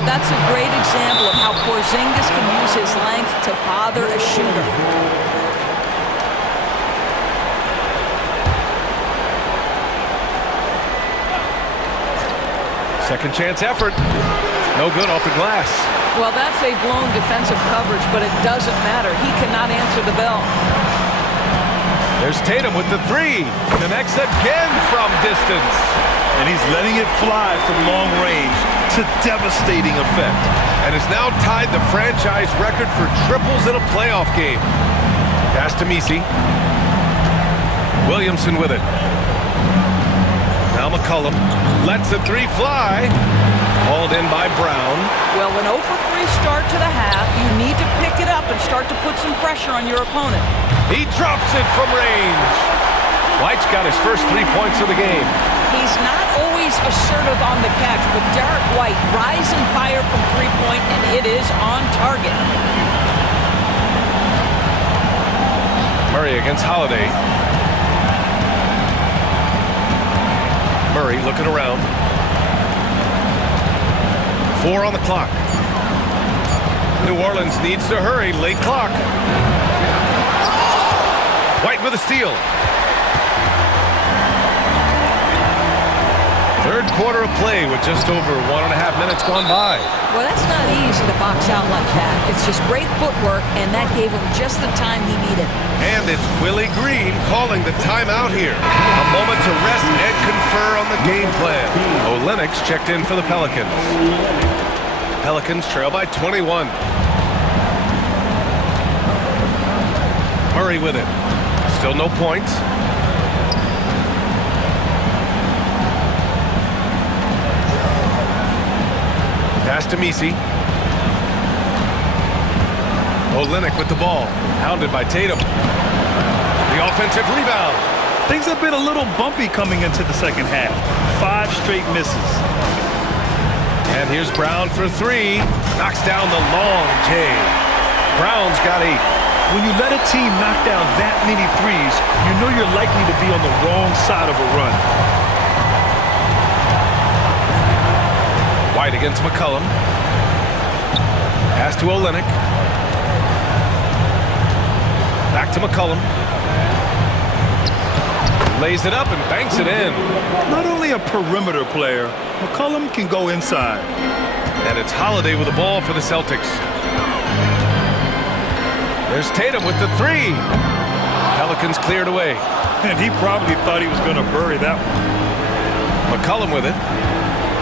know, that's a great example of how Porzingis can use his length to bother a shooter. Second chance effort. No good off the glass. Well, that's a blown defensive coverage, but it doesn't matter. He cannot answer the bell. There's Tatum with the three. Connects again from distance. And he's letting it fly from long range to devastating effect. And has now tied the franchise record for triples in a playoff game. Pass to Messi. Williamson with it. Now McCollum lets the three fly. Hauled in by Brown. Well, an 0 for 3 start to the half. You need to pick it up and start to put some pressure on your opponent. He drops it from range. White's got his first 3 points of the game. He's not always assertive on the catch, but Derek White, rise and fire from three-point, and it is on target. Murray against Holiday. Murray looking around. 4 on the clock. New Orleans needs to hurry. Late clock. White with a steal. Third quarter of play with just over 1.5 minutes gone by. Well, that's not easy to box out like that. It's just great footwork, and that gave him just the time he needed. And it's Willie Green calling the timeout here. A moment to rest and confer on the game plan. Olynyk checked in for the Pelicans. Pelicans trail by 21. Murray with it. Still no points. Pass to Messi. Olynyk with the ball. Hounded by Tatum. The offensive rebound. Things have been a little bumpy coming into the second half. 5 straight misses. And here's Brown for 3. Knocks down the long J. Brown's got 8. When you let a team knock down that many threes, you know you're likely to be on the wrong side of a run. White against McCollum. Pass to Olynyk. Back to McCollum. Lays it up and banks it in. Not only a perimeter player, McCollum can go inside. And it's Holiday with the ball for the Celtics. There's Tatum with the 3. Pelicans cleared away. And he probably thought he was going to bury that one. McCollum with it.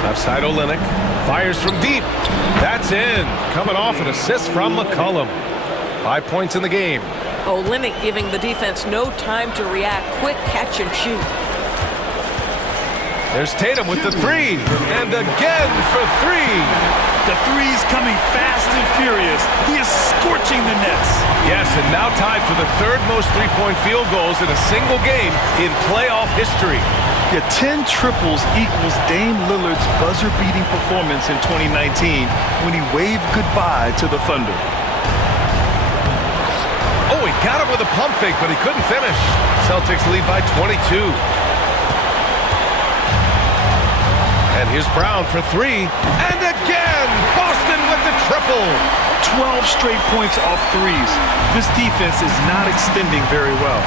Left side Olynyk. Fires from deep. That's in. Coming off an assist from McCollum. 5 points in the game. Olynyk giving the defense no time to react. Quick catch and shoot. There's Tatum with the 3. And again for 3. The three's coming fast and furious. He is scorching the nets. Yes, and now tied for the third most three-point field goals in a single game in playoff history. Yeah, 10 triples equals Dame Lillard's buzzer-beating performance in 2019 when he waved goodbye to the Thunder. Oh, he got it with a pump fake, but he couldn't finish. Celtics lead by 22. And here's Brown for 3. And again, Boston with the triple. 12 straight points off threes. This defense is not extending very well.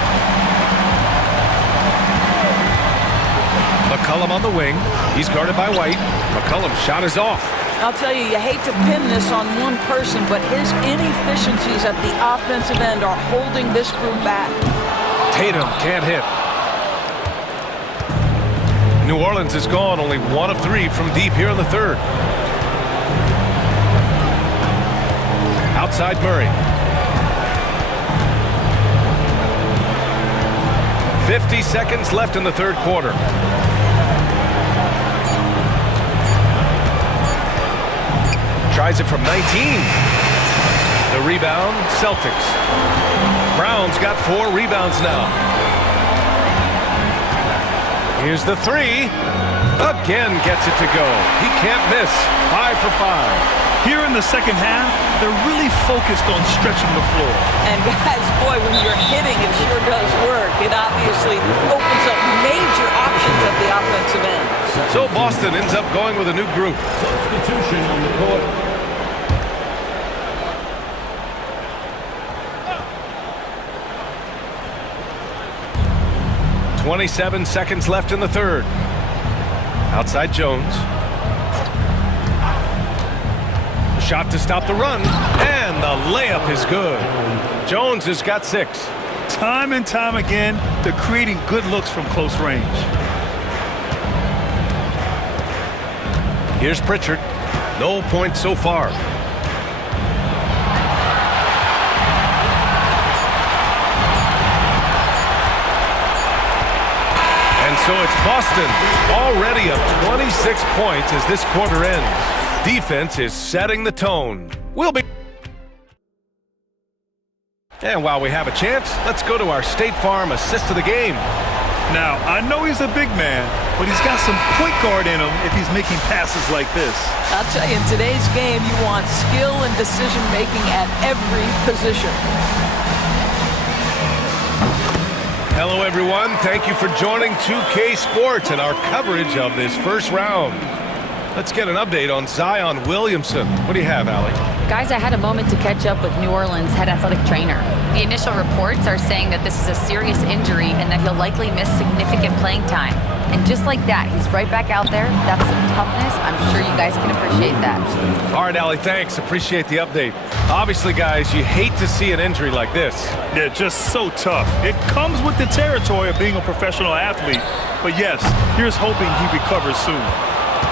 McCollum on the wing. He's guarded by White. McCollum's shot is off. I'll tell you, you hate to pin this on one person, but his inefficiencies at the offensive end are holding this group back. Tatum can't hit. New Orleans is gone, only 1 of 3 from deep here in the third. Outside Murray. 50 seconds left in the third quarter. Tries it from 19. The rebound, Celtics. Brown's got 4 rebounds now. Here's the 3. Again gets it to go. He can't miss. 5 for 5. Here in the second half, they're really focused on stretching the floor. And guys, boy, when you're hitting, it sure does work. It obviously opens up major options at the offensive end. So Boston ends up going with a new group. Substitution on the court. 27 seconds left in the third. Outside Jones. A shot to stop the run, and the layup is good. Jones has got 6. Time and time again, they're creating good looks from close range. Here's Pritchard. No points so far. And so it's Boston, already up 26 points as this quarter ends. Defense is setting the tone. We'll be... And while we have a chance, let's go to our State Farm assist of the game. Now, I know he's a big man, but he's got some point guard in him if he's making passes like this. I'll tell you, in today's game, you want skill and decision-making at every position. Hello, everyone. Thank you for joining 2K Sports and our coverage of this first round. Let's get an update on Zion Williamson. What do you have, Allie? Guys, I had a moment to catch up with New Orleans head athletic trainer. The initial reports are saying that this is a serious injury and that he'll likely miss significant playing time. And just like that, he's right back out there. That's some toughness. I'm sure you guys can appreciate that. All right, Allie, thanks. Appreciate the update. Obviously, guys, you hate to see an injury like this. Yeah, just so tough. It comes with the territory of being a professional athlete. But yes, here's hoping he recovers soon.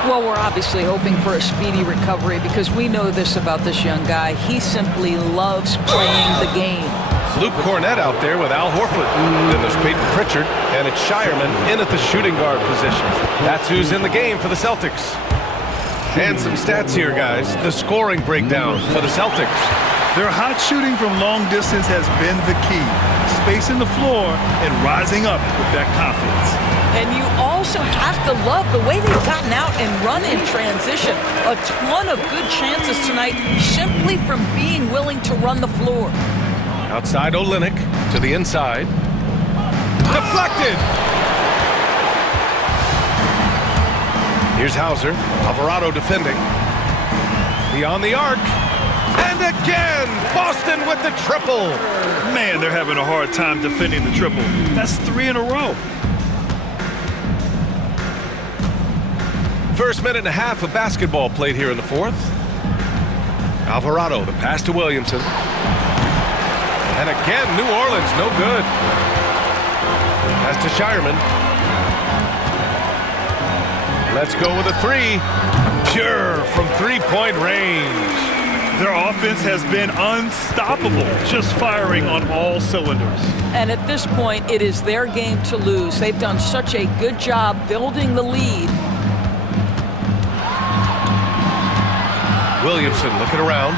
Well, we're obviously hoping for a speedy recovery because we know this about this young guy. He simply loves playing the game. Luke Cornett out there with Al Horford. Then there's Peyton Pritchard, and it's Shireman in at the shooting guard position. That's who's in the game for the Celtics. And some stats here, guys. The scoring breakdown for the Celtics. Their hot shooting from long distance has been the key. Spacing the floor and rising up with that confidence. And you also have to love the way they've gotten out and run in transition. A ton of good chances tonight simply from being willing to run the floor. Outside Olynyk to the inside. Deflected! Here's Hauser. Alvarado defending. Beyond the arc. And again, Boston with the triple. Man, they're having a hard time defending the triple. That's 3 in a row. First minute and a half of basketball played here in the fourth. Alvarado, the pass to Williamson. And again, New Orleans, no good. Pass to Shireman. Let's go with a 3. Pure from three-point range. Their offense has been unstoppable, just firing on all cylinders. And at this point, it is their game to lose. They've done such a good job building the lead. Williamson looking around.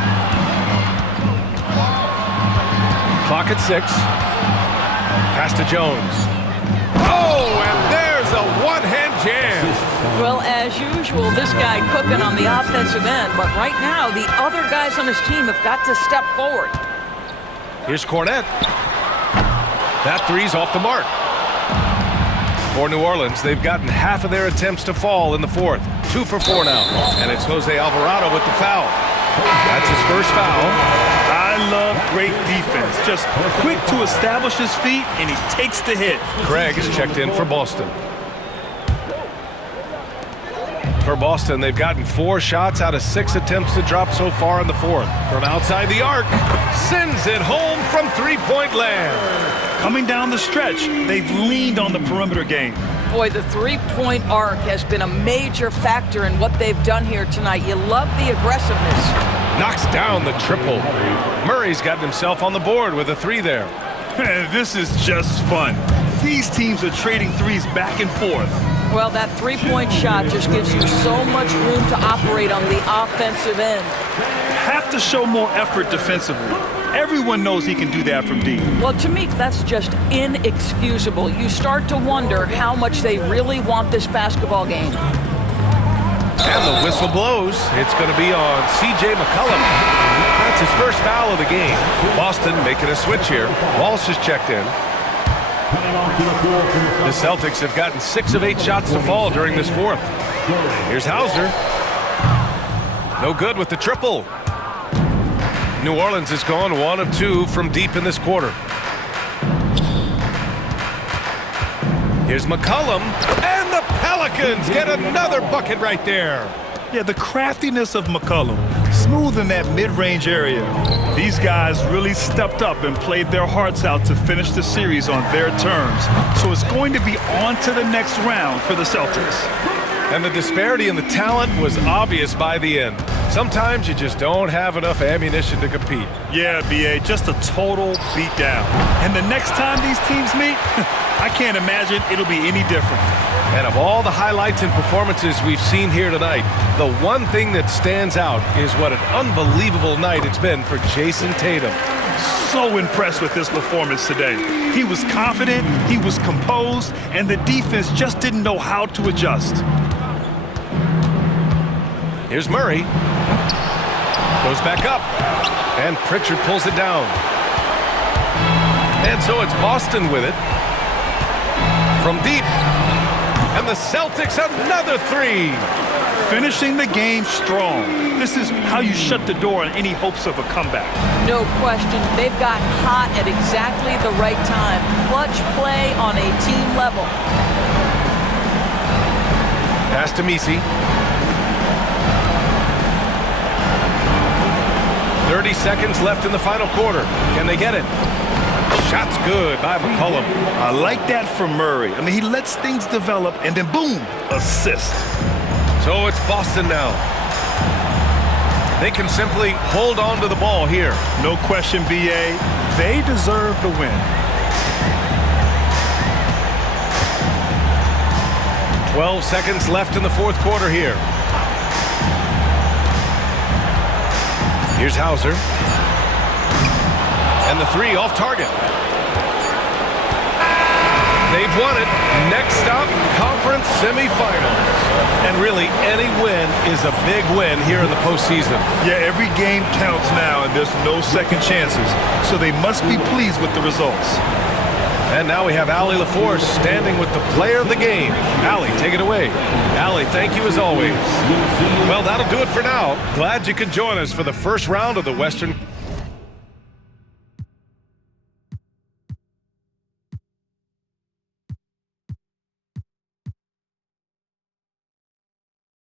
Clock at 6. Pass to Jones. Oh, and there's a one-hand jam. Well, as usual, this guy cooking on the offensive end. But right now, the other guys on his team have got to step forward. Here's Cornett. That 3's off the mark. For New Orleans, they've gotten half of their attempts to fall in the fourth. 2 for 4 now. And it's Jose Alvarado with the foul. That's his first foul. I love great defense. Just quick to establish his feet, and he takes the hit. Craig is checked in for Boston. For Boston, they've gotten 4 shots out of 6 attempts to drop so far in the fourth. From outside the arc, sends it home from three-point land. Coming down the stretch, they've leaned on the perimeter game. Boy, the three-point arc has been a major factor in what they've done here tonight. You love the aggressiveness. Knocks down the triple. Murray's gotten himself on the board with a 3 there. This is just fun. These teams are trading threes back and forth. Well, that three-point shot just gives you so much room to operate on the offensive end. Have to show more effort defensively. Everyone knows he can do that from deep. Well, to me, that's just inexcusable. You start to wonder how much they really want this basketball game. And the whistle blows. It's going to be on C.J. McCollum. That's his first foul of the game. Boston making a switch here. Walsh is checked in. The Celtics have gotten 6 of 8 shots to fall during this fourth. Here's Hauser. No good with the triple. New Orleans has gone 1 of 2 from deep in this quarter. Here's McCollum, and the Pelicans get another bucket right there. Yeah, the craftiness of McCollum, smooth in that mid-range area. These guys really stepped up and played their hearts out to finish the series on their terms. So it's going to be on to the next round for the Celtics. And the disparity in the talent was obvious by the end. Sometimes you just don't have enough ammunition to compete. Yeah, B.A., just a total beatdown. And the next time these teams meet, I can't imagine it'll be any different. And of all the highlights and performances we've seen here tonight, the one thing that stands out is what an unbelievable night it's been for Jason Tatum. So impressed with this performance today. He was confident, he was composed, and the defense just didn't know how to adjust. Here's Murray. Goes back up. And Pritchard pulls it down. And so it's Boston with it. From deep. And the Celtics another 3. Finishing the game strong. This is how you shut the door on any hopes of a comeback. No question. They've gotten hot at exactly the right time. Clutch play on a team level. Pass to Messi. 30 seconds left in the final quarter. Can they get it? Shot's good by McCollum. I like that from Murray. I mean, he lets things develop and then boom, assist. So it's Boston now. They can simply hold on to the ball here. No question, B.A. They deserve the win. 12 seconds left in the fourth quarter here. Here's Hauser. And the 3 off target. They've won it. Next stop, conference semifinals. And really, any win is a big win here in the postseason. Yeah, every game counts now, and there's no second chances. So they must be pleased with the results. And now we have Allie LaForce standing with the player of the game. Allie, take it away. Allie, thank you as always. Well, that'll do it for now. Glad you could join us for the first round of the Western